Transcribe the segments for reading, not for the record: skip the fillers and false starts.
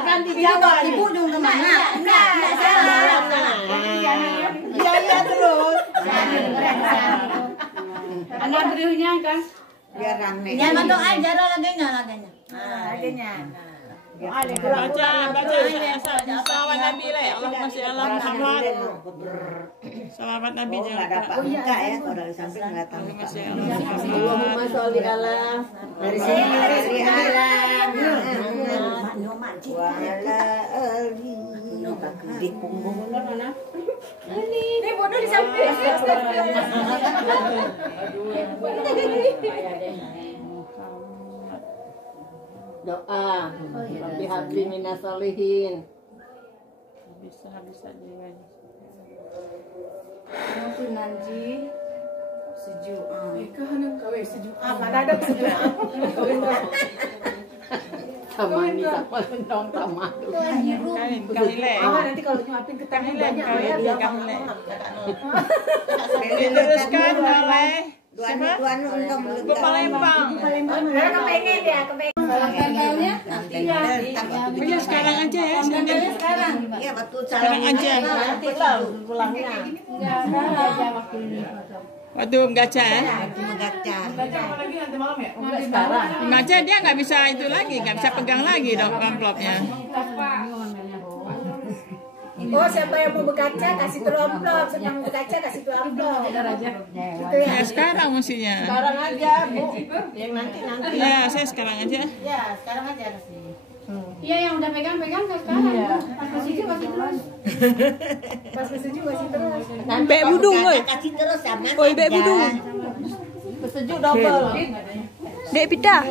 kan dijawab. Ibu dong kemana? Enggak salah. Iya terus. Anak berinya kan? Biar rame. Ya mantuk aja laginya. Laginya. Baca salawat Nabi lah ya. Allahumma sholli ala Muhammad. Salawat Nabi Nggak jangan dapat buka ya, kalau dari samping nggak tahu. Allahumma sholli ala Dari sini dari alam. Wala ali. Di punggung mana? Ini bodoh di samping. Doa. Rabbi habli minas solihin. bisa dia. Itu nanti sejuk. Kehanam kawe sejuk. Mana ada sejuk. Taman di sama dong taman. Kali le. Nanti kalau nyuapin ke tangan banyak Kali teruskan oleh Tuan untuk Ibu Palembang. Kepengen dia, kepengen. Tanggalnya Udah sekarang aja ya. Sekarang. Iya betul Sekarang aja. pulangnya. enggak ada waktu ini. Waktu gacha ya. Mengaca. Gacha dia nggak bisa itu lagi, nggak bisa pegang lagi dong amplopnya. Oh, siapa yang mau berkaca kasih tuh amplop, siapa yang mau berkaca kasih tuh amplop. Gitu ya. Ya sekarang mestinya. Sekarang aja, Bu. Yang nanti. Ya saya sekarang aja. Ya, sekarang aja sih. Iya yang udah pegang-pegang ke sekarang. Pas ke situ kasih terus. Pas kesejuk kasih terus. Bek budung, woi. Kasih terus sama. Woi, bek budung. Sejuk double. Dek pita.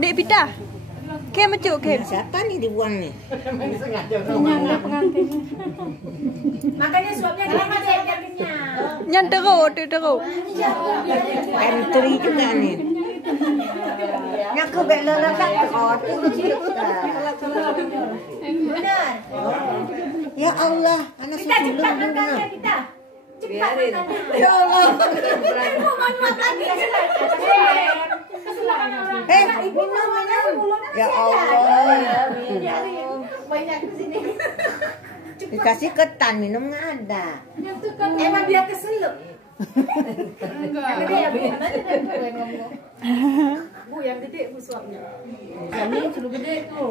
Dek pita. Ke macuk ke. Siapa nih dibuang nih? Makanya suapnya dia masih biar kenyang. Nyan teruk, teruk. Pantry juga nih. Nyaku bek lelakat terus. Benar. Ya Allah, anak Kita susu cepat belum makannya kita. Cepat makannya. Ya Allah. Mau muat lagi. Minum. Ya Allah. Banyak di sini. Dikasih ketan minum nggak ada. Emang dia keselak. Yang gede ya, Bu? Bu, yang gede Bu suapnya. Ini sudah gede tuh.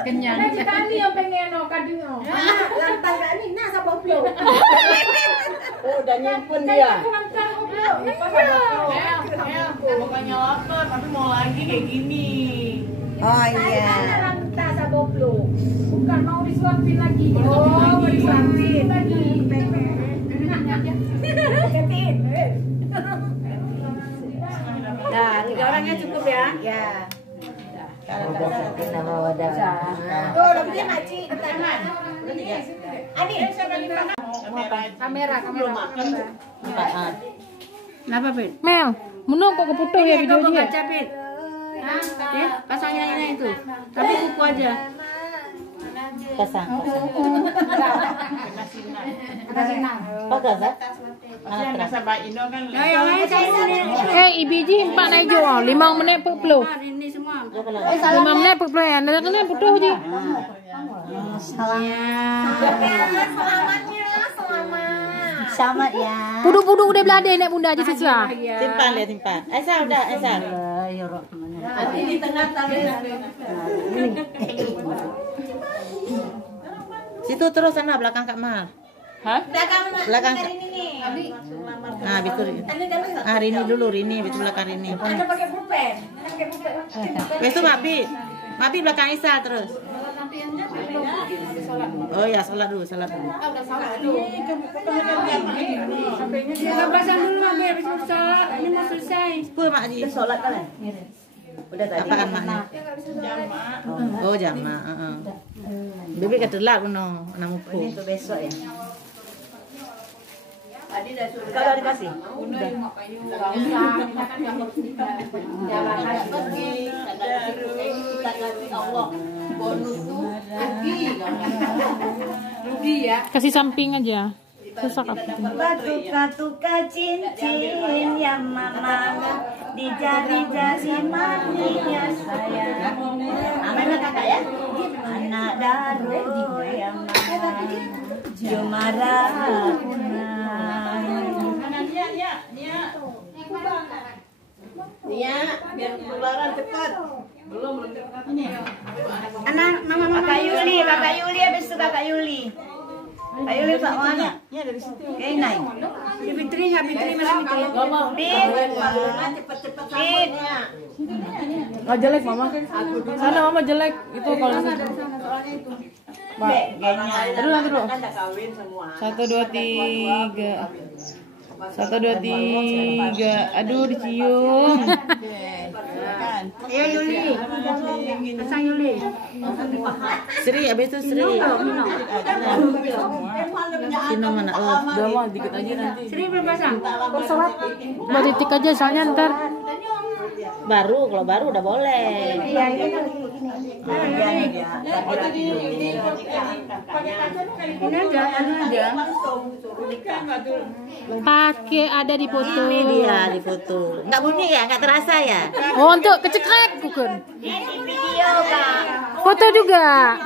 Kenyang. Nah, kita nih yang pengen kadungnya. Lantai gak nih, nah sama belum. Oh, udah nyimpen dia. Bukannya lapar, tapi mau lagi kayak gini. Oh iya. Lantai sama belum. Bukan mau disuapin lagi. Oh, mau disuapin lagi. Ketin. Nah, 3 orangnya cukup ya? Ya. Nama wadah. Tuh, lebihnya maci ke tangan. Adik, kamera. Kenapa, Pit? Mel, menung kok keputuh ya video dia. Kaca, Pit. Ya, pasangnya ini itu. Tapi kuku aja. Pasang. Bagas ya? Anak sahabat Indo kan. Yang lain saya ini. Ibiji 4 naik jo, 5 menit 40. Ini semua. 5 menit 40 ya. Nanti kan putuh je. Selamat ya. Puduk-puduk udah belada naik bunda aja siswa. Timpan. Aisyah udah, Aisyah. Nanti di tengah Situ terus sana belakang Kak Mal. Hah? Belakang ini. Nah, itu. Rini dulu, Rini, itu belakang Rini. Ada pakai pulpen. Itu Mabi belakang Isa terus. Oh ya, salat dulu. Pasang dulu, Mabi, habis mau sholat. Ini mau selesai. Apa Mak Ji? Sholat kan? Udah tadi. Apaan maknya? Oh, jamaah, heeh. Bibi kedelak kuno, namuku. Ini untuk besok ya. Tadi udah suruh. Kalau dikasih. Udah. Jalan pergi. Kita kasih Allah. Bonus tuh rugi ya. Kasih samping aja. Susah apa? Tuka-tuka cincin yang mama di jari-jari maninya sayang. Aman kakak ya? daro yang Jumara Nia, biar keluaran cepat. Belum Anak mama Kakak Yuli habis itu Kakak Yuli. Kak Yuli Pak mana? Ya dari situ. Kainai. Fitri masih Fitri. Cepet. Nggak jelek mama. Sana mama jelek itu kalau gitu. Mbak, terus. 1, 2, 3. 1, 2, 3. Aduh dicium. Ayo Yuli. Pasang Yuli. Sri, abis itu Sri. Sino mana? Oh, Udah mah dikit aja nanti. Sri belum pasang. Buat titik aja soalnya ntar. baru, kalau baru udah boleh. Iya, ini kan Pakai ada di foto. Ini dia di foto. Nggak bunyi ya, nggak terasa ya. Oh, untuk kecekrek bukan? video Kak. Foto juga.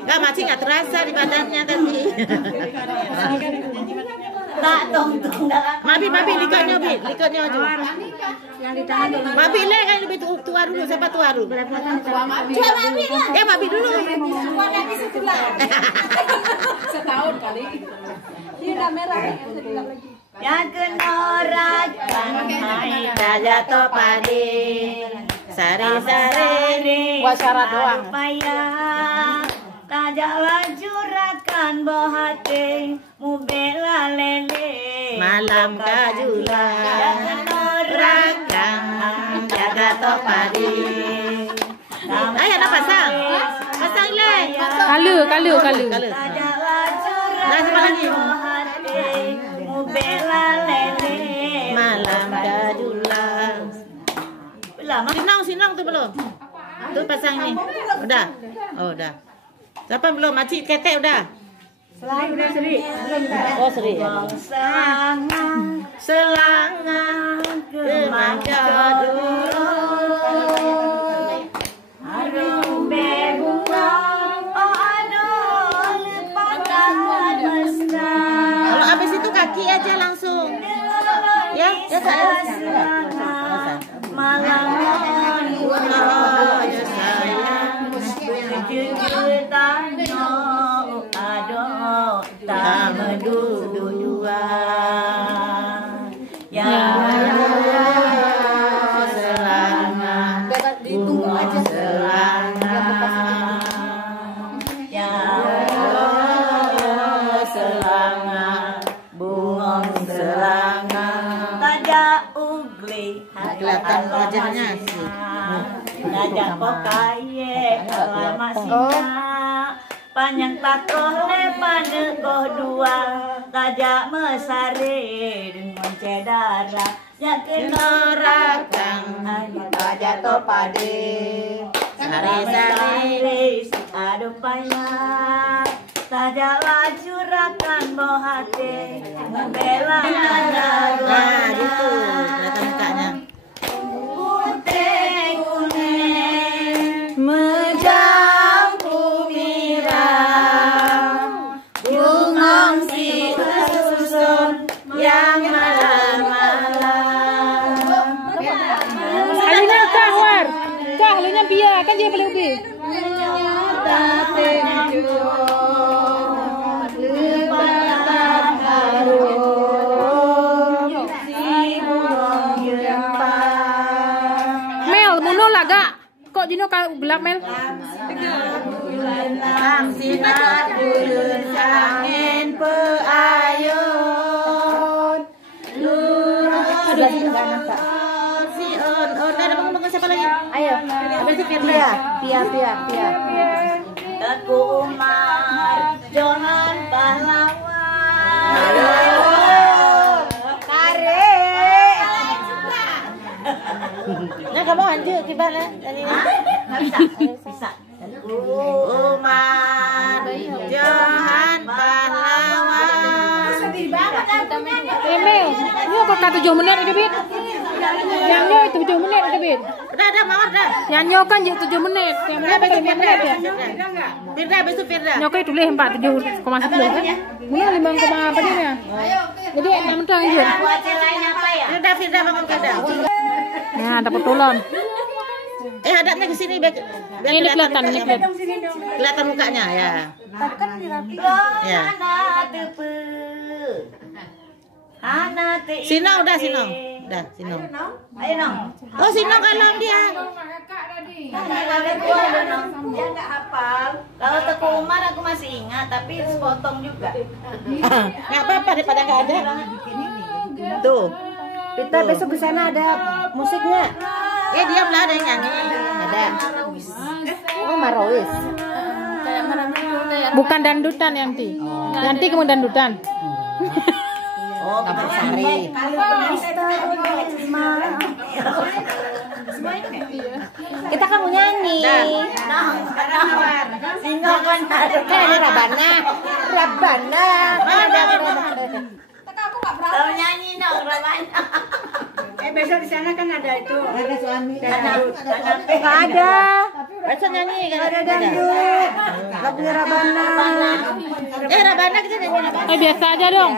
Nggak, Maci nggak terasa di badannya tadi. Tak tong Mabi, likatnya aja. yang di tangan dulu. Mabi le kan lebih tua dulu, siapa tua dulu? Coba Mabi lah. Ya Mabi dulu. Semua lagi setelah. Setahun kali. Dia udah merah. Yang kenorakan hai jatuh padi. Sari-sari Buat syarat doang. payah tajak wajurakan bohate mubela lele Malam kajula rakang jaga topadi. Ayo nak pasang le. Kalu. tajak wajurakan Nah, siapa lagi? bohate mubela lele Malam kajula. lama Sinong tuh belum. Tuh pasang ini. Udah. Oh, udah. Siapa belum? Maci ketek udah. udah Sri. Oh, Sri. Selangang kemanja dulu harum bunga oh aduh lepaskan mesra. Kalau habis itu kaki aja langsung. Ya saya. Malam Ya sayang. jujur tanya aduh tak mendua ya selama ditunggu aja selama ya selama bungong selama tajak ugli Kelihatan wajahnya sih. Najak pokaye alamasina panjang takoh le panekoh dua tajak mesare dengan cedara yang kenorakan tajak topade sari-sari aduh payah tajak lajurakan bohate membela Nah, gitu. Kelihatan mukanya. putih kuning menjampu mirang bungong si susun yang malam-malam Halunya kahwar. Halunya biar kan dia boleh ubi. tapi Mel, muno laga. Kok dino ka gelap Mel? sinar bulan angin peayun lurus Si On, ada ngomong siapa lagi? ayo Habis itu Firda. Pia Teguh Umar Johan Pahlawan tarik Nah, kamu lanjut gimana? Tadi bisa Umar Johan Pahlawan. sedih banget lagunya Mel, ini kok 7 menit udah bit. Yang nyo 7 menit udah Bit. Udah mawar dah. Yang nyo kan 7 menit. Yang Udah menit besok 5 menit ya. Firda besok Firda. Nyo kan tulis 47,10 kan. Ini 5, apa dia ya? Jadi 6 tang je. Buat yang lain apa ya? Firda bangun Firda. Nah, dapat tolong. Hadapnya ke sini biar Ini kelihatan, ini kelihatan. kelihatan mukanya ya. Ya. Sino udah Sino. Udah Sino. Ayo Nong. Oh Sino kalah dia. Dia nggak hafal. Kalau Teku Umar aku masih ingat, tapi sepotong juga. Nggak apa-apa daripada nggak ada. Tuh. Kita besok ke sana ada musiknya. Diamlah ada yang nyanyi. Ada. Oh, Marawis. Bukan dandutan Yanti. Yanti kamu dandutan. Oh, Kampung Sari. Kita kamu nyanyi. Sino kan Ini Rabana. Rabana. Tahu nyanyi Nong, Rabana. Besok di sana kan ada itu. Ada suami. Nggak ada. Besok nyanyi kan ada Dangdut. Lagunya Rabana. Rabana kita nyanyi Rabana. Biasa aja dong.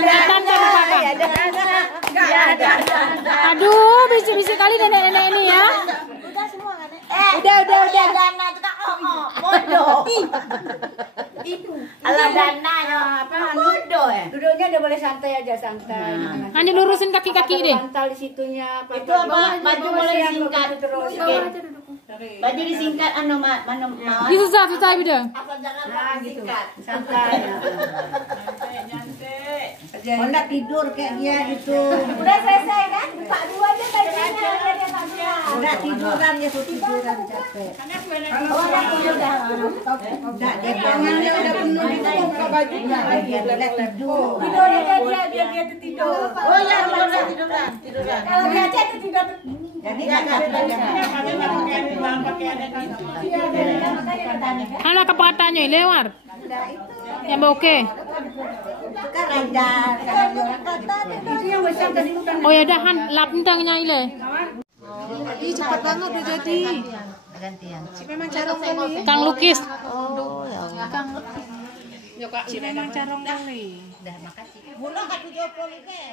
Setan terlupakan. Aduh, bisik-bisik kali nenek-nenek ini ya. Udah. Dana itu kan bodoh. Ala Dana apa? Bodoh ya. Duduknya udah boleh santai aja, santai. Hanya lurusin kaki-kaki deh. Bantal di situnya. Itu apa? Baju boleh disingkat. Baju disingkat mawar. Ini susah beda. Asal jangan disingkat. Santai. Oh, enggak tidur kayak dia gitu. Udah selesai kan? Pak dua aja bajunya. Udah tiduran ya, tiduran capek. Oh, udah tiduran. Udah dia tangannya udah penuh itu buka bajunya. Dia tidur. Tidur aja dia tidur. Oh ya, tiduran. Kalau dia aja tidur. Jadi enggak Halo kepatannya lewat. Yang oke. Itu yang besar tadi bukan. Oh ya dah lap tentangnya ile. Ih, cepat banget udah jadi. gantian. Memang carong kali. Kang lukis. Oh, ya Allah. Si memang carong kali. Udah, makasih. Bulan 70 ke.